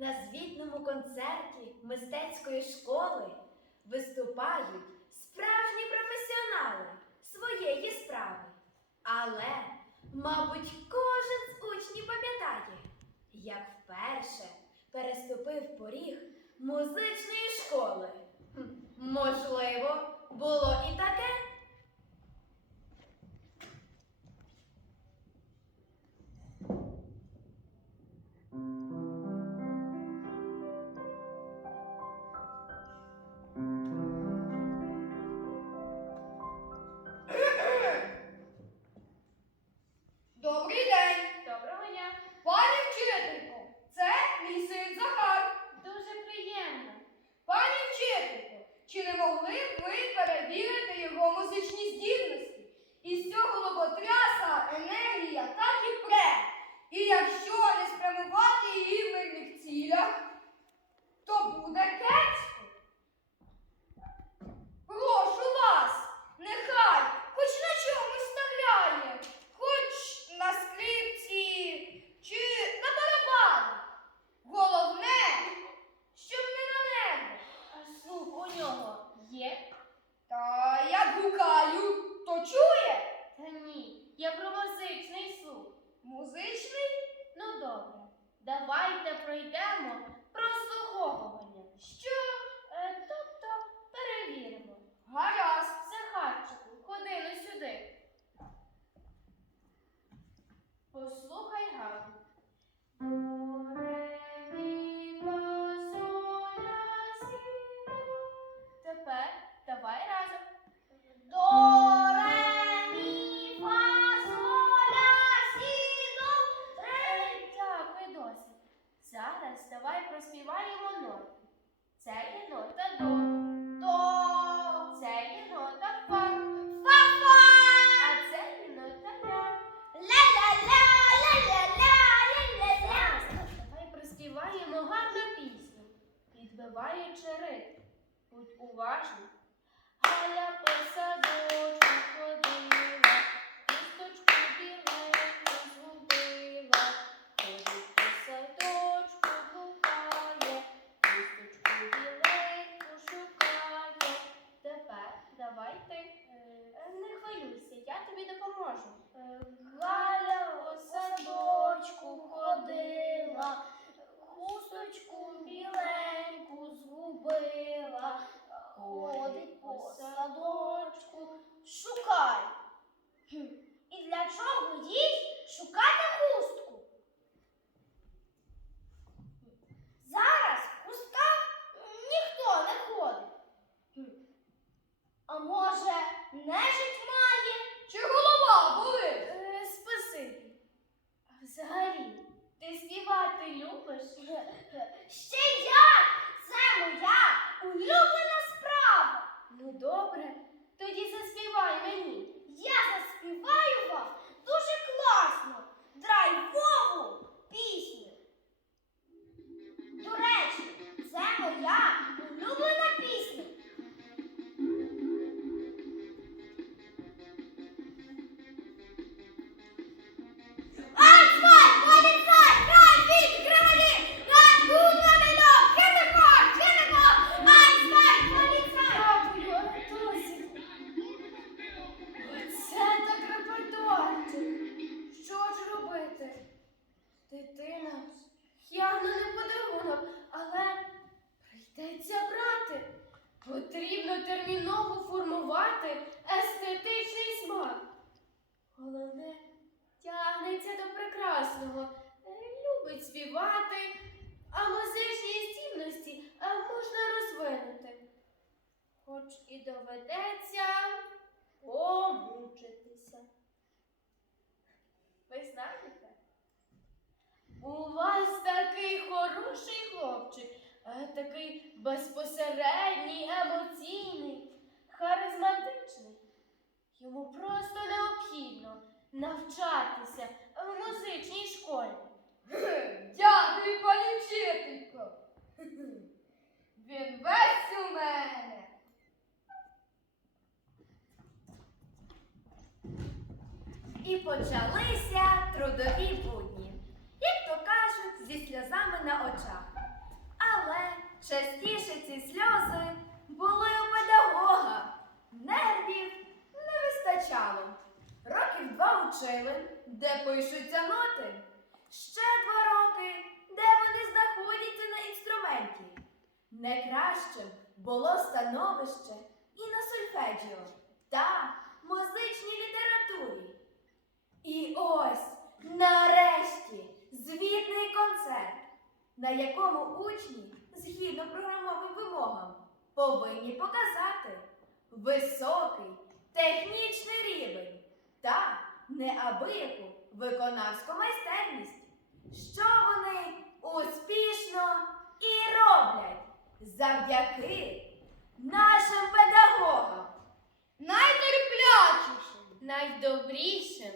На звітному концерті мистецької школи виступають справжні професіонали своєї справи. Але, мабуть, кожен з учнів пам'ятає, як вперше переступив поріг музичної школи. Можливо, було могли б ми перевірити його музичні здібності? Із цього лоботряса енергія так і пре. І якщо не спрямувати її в мирних цілях, то буде кепсько. Прошу вас, нехай хоч на чомусь ставляє, хоч на скрипці чи на барабанах. Головне, щоб не на небо. А слух у нього є? Та як гукаю, чує. Та ні. Я про музичний слух. Музичний? Ну добре. Давайте пройдемо прослуховування. linguagem для чого їй шукати хустку? Зараз в кустках ніхто не ходить. А може, нежить має? Чи голова болить? Е, Спасибі. Взагалі, ти співати любиш? Ще як? Це моя формувати естетичний смак. Головне, тягнеться до прекрасного, любить співати, а музичні здібності можна розвинути. Хоч і доведеться помучитися. Ви знаєте? У вас такий хороший хлопчик, такий безпосередній, емоційний, харизматичний. Йому просто необхідно навчатися в музичній школі. Дякую, пані вчителько. Він весь у мене. І почалися трудові будні, як то кажуть, зі сльозами на очах. Але частіше ці сльози були у педагога. Нервів не вистачало. Років де пишуться ноти. Ще два роки, де вони знаходяться на інструменті. Найкращим було становище і на сольфеджіо та музичній літературі. І ось, нарешті, звітний концерт, на якому учні, згідно програмовим вимогам, повинні показати високий технічний рівень та неабияку виконавську майстерність, що вони успішно і роблять завдяки нашим педагогам. Найтерплячішим, Найдобрішим,